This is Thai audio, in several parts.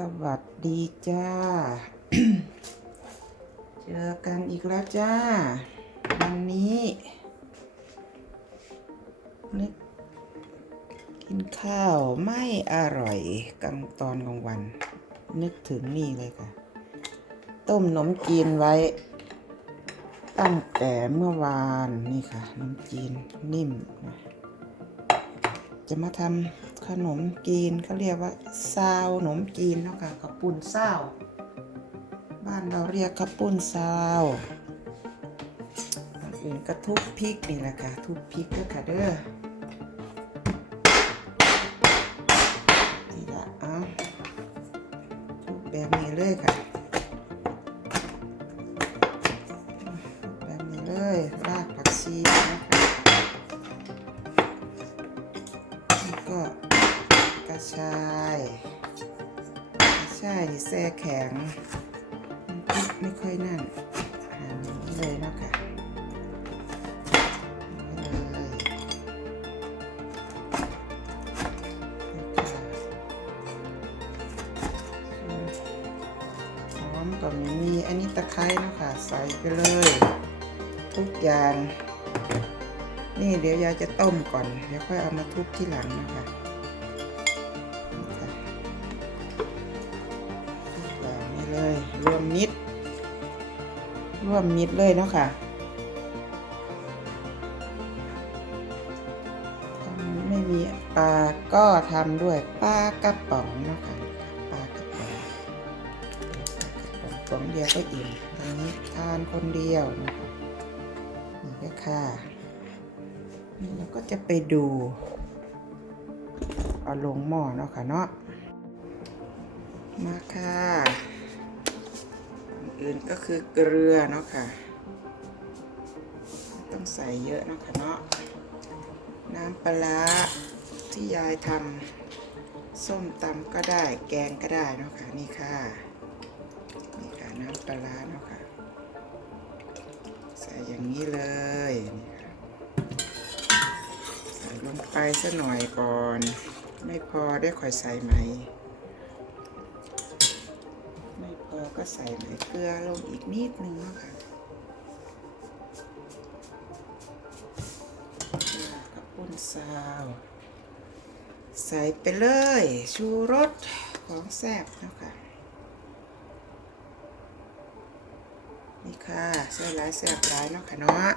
สวัสดีจ้า เจอกันอีกแล้วจ้า วันนี้นึกกินข้าวไม่อร่อยกลางตอนกลางวัน นึกถึงนี่เลยค่ะ ต้มนมจีนไว้ ตั้งแต่เมื่อวานนี่ค่ะนมจีนนิ่ม จะมาทำ ขนมจีนเขาเรียกว่าซาวขนมจีนเนาะค่ะข้าวปุ่นซาวบ้านเราเรียกข้าวปุ่นซาวอื่นก็ทุบพริกนี่แหละค่ะทุบพริกด้วยค่ะเด้อ แช่แข็ง ไม่ค่อยนั่นหั่นอย่างนี้เลยนะคะอาเลยนี่ค่ะหอมก็ไม่มีอันนี้ตะไคร้เนาะค่ะใส่ไปเลย ทุกอย่าง นี่เดี๋ยวยายจะต้มก่อน เดี๋ยวค่อยเอามาทุบที่หลังนะคะ รวมมิดรวมมิดเลยเนาะค่ะไม่มีปลาก็ทำด้วยปลากระป๋องเนาะค่ะปลากระป๋องปลากระป๋องป๋องเดียวก็อิ่มอันนี้ทานคนเดียวนะคะนี่ก็ค่ะนี่เราก็จะไปดูเอาลงหม้อเนาะค่ะเนาะมาค่ะ อื่นก็คือเกลือเนาะค่ะ ต้องใส่เยอะเนาะค่ะเนาะ น้ำปลาที่ยายทำส้มตำก็ได้แกงก็ได้เนาะค่ะนี่ค่ะ นี่ค่ะน้ำปลาเนาะค่ะ ใส่อย่างนี้เลยนี่ค่ะใส่ลงไปสักหน่อยก่อน ไม่พอได้ค่อยใส่ไหม ก็ใส่ไหมเกลือลงอีกนิดนึงเนาะค่ะเกลือกับปุ้นซาวใส่ไปเลย ชูรสของแซ่บนะค่ะนี่ค่ะใส่หลายแซ่บหลายเนาะค่ะเนาะ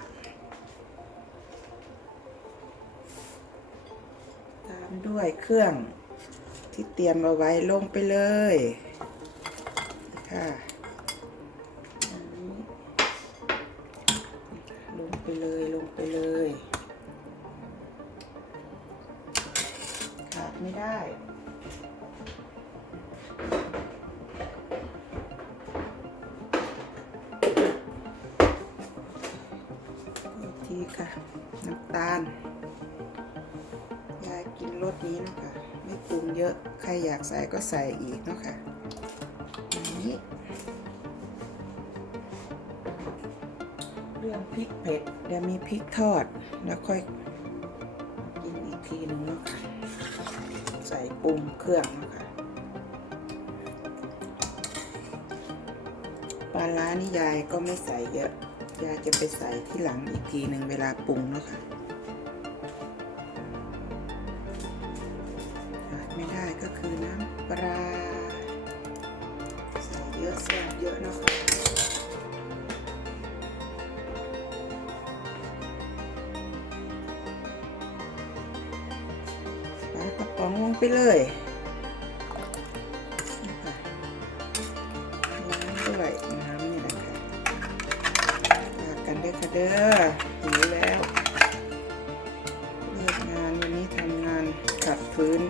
ตามด้วยเครื่องที่เตรียมเอาไว้ลงไปเลย ค่ะลงไปเลยลงไปเลย ขาดไม่ได้ทีค่ะน้ำตาลยายกินรสนี้เนาะคะไม่ปรุงเยอะ ใครอยากใส่ก็ใส่อีกเนาะค่ะ พริกเผ็ดเดี๋ยวมีพริกทอดแล้วค่อยกินอีกทีหนึงนะคะใส่ปรุงเครื่องนะคะปลาร้านี่ยายก็ไม่ใส่เยอะยายจะไปใส่ที่หลังอีกทีหนึ่งเวลาปรุงนะคะไม่ได้ก็คือน้ำปลา ปลากระป๋องลงไปเลยนี่ค่ะล้างด้วยน้ำนี่แหละค่ะลากันด้วยค่ะเด้อหิวแล้วเลิกงานวันนี้ทำงานขัดพื้น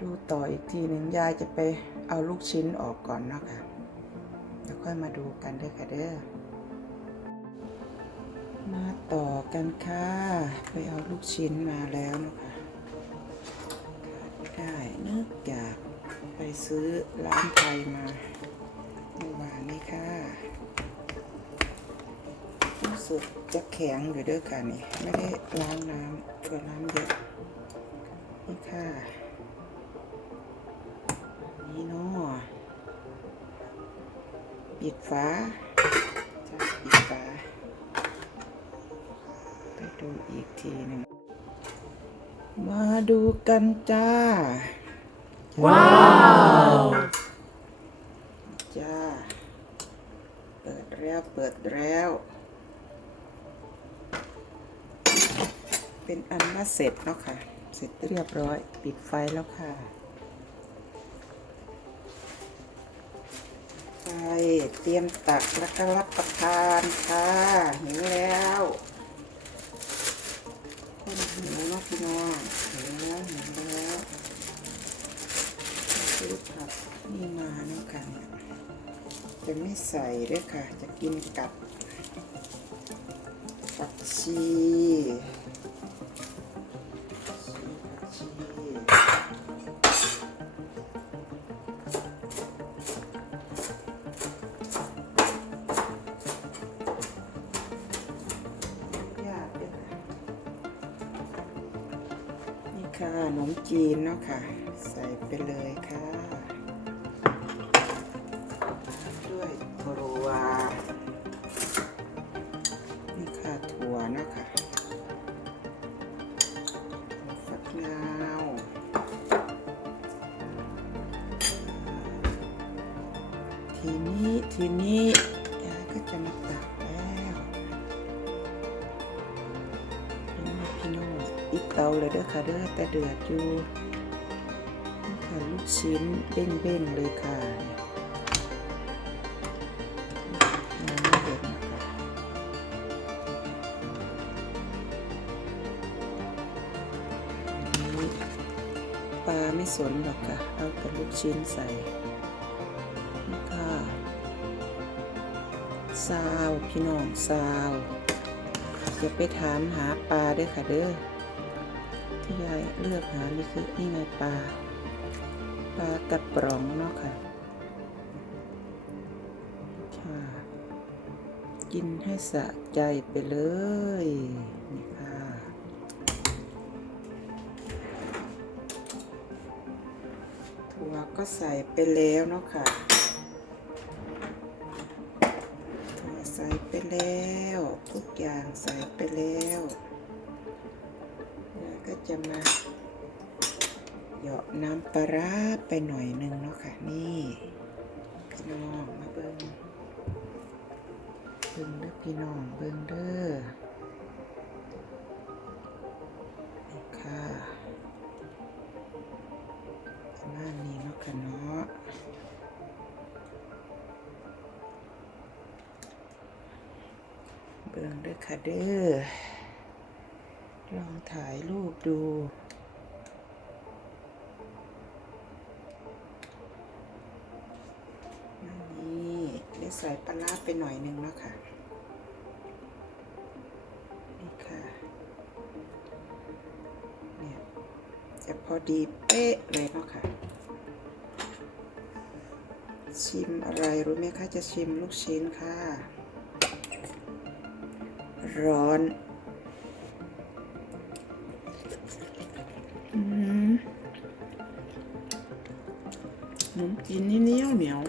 ดูต่ออีกทีหนึ่งยายจะไปเอาลูกชิ้นออกก่อนเนาะคะแล้วค่อยมาดูกันเด้อค่ะเด้อมาต่อกันค่ะ ไปเอาลูกชิ้นมาแล้วนะคะขาดไม่ได้นึกอยากไปซื้อร้านไทยมาเมื่อวานนี้ค่ะรู้สึกจะแข็งอยู่ด้วยกันนี่ไม่ได้ล้างน้ำก็น้ำเยอะนี่ค่ะ ปิดฝาจะปิดฝาไปดูอีกทีหนึ่งมาดูกันจ้า ว้าวจ้า เปิดแล้วเปิดแล้ว เป็นอันว่าเสร็จแล้วค่ะ เสร็จเรียบร้อย ปิดไฟแล้วค่ะ ไฟเตรียมตักแล้วก็รับประทานค่ะหิวแล้วคนหิวเนาะพี่น้องหิวแล้วหิวแล้วซื้อผักนี่มาน้ำกันจะไม่ใส่ด้วยค่ะ จะกินกับผักชี ค่ะขนมจีนเนาะค่ะ ใส่ไปเลยค่ะ ด้วยถั่วนี่ค่ะถั่วนะค่ะฝักยาวทีนี้ทีนี้ยายก็จะมาตัก เตาเลยเด้อค่ะเด้อแต่เดือดอยู่ค่ะลูกชิ้นเบ้งๆเลยค่ะมองเห็นนะนี่ปลาไม่สนหรอกค่ะ เอาแต่ลูกชิ้นใส่นี่ค่ะซาว พี่น้องซาวอย่าไปถามหาปลาเด้วยค่ะเด้อ ที่ยายเลือกหานี่คือนี่ไงปลาปลากระป๋องเนาะค่ะค่ะ กินให้สะใจไปเลยนี่ค่ะถั่วก็ใส่ไปแล้วเนาะค่ะถั่วใส่ไปแล้ว ทุกอย่างใส่ไปแล้ว ก็จะมาเหยาะน้ำปลาร้าไปหน่อยหนึงเนาะค่ะ นี่พี่น้องมาเบิ่งเบิ่งเด้อพี่น้องเบิ่งเด้อค่ะประมาณนี้เนาะค่ะเนาะเบิ่งเด้อค่ะเด้อ ลองถ่ายรูปดู นี่ได้ใส่ปลาร้าไปหน่อยนึงแล้วค่ะ นี่ค่ะ เนี่ย จะพอดีเป๊ะเลยเนาะค่ะ ชิมอะไรรู้ไหมคะ จะชิมลูกชิ้นค่ะ ร้อน ขนมจีนนี่เหนียวเหนียว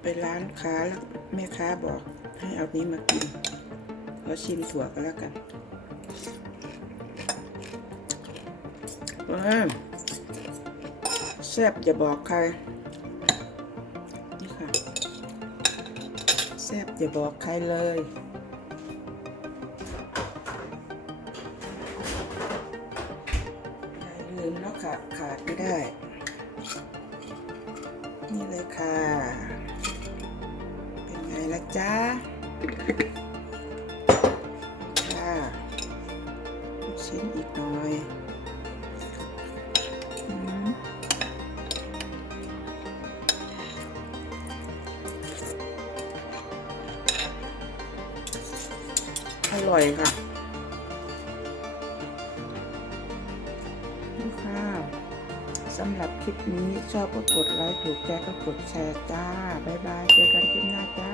ไปร้านค้าแล้วแม่ค้าบอกให้เอานี้มากินแล้วชิมถั่วกันแล้วกันเอ้ยแซ่บอย่าบอกใคร นี่ค่ะ แซ่บอย่าบอกใครเลย ได้ นี่เลยค่ะ เป็นไงล่ะจ๊ะค่ะลูกชิ้นอีกหน่อยอืมอร่อยค่ะ คลิปนี้ชอบก็กดไลค์ถูกใจก็กดแชร์จ้า บ๊ายบาย เจอกันคลิปหน้าจ้า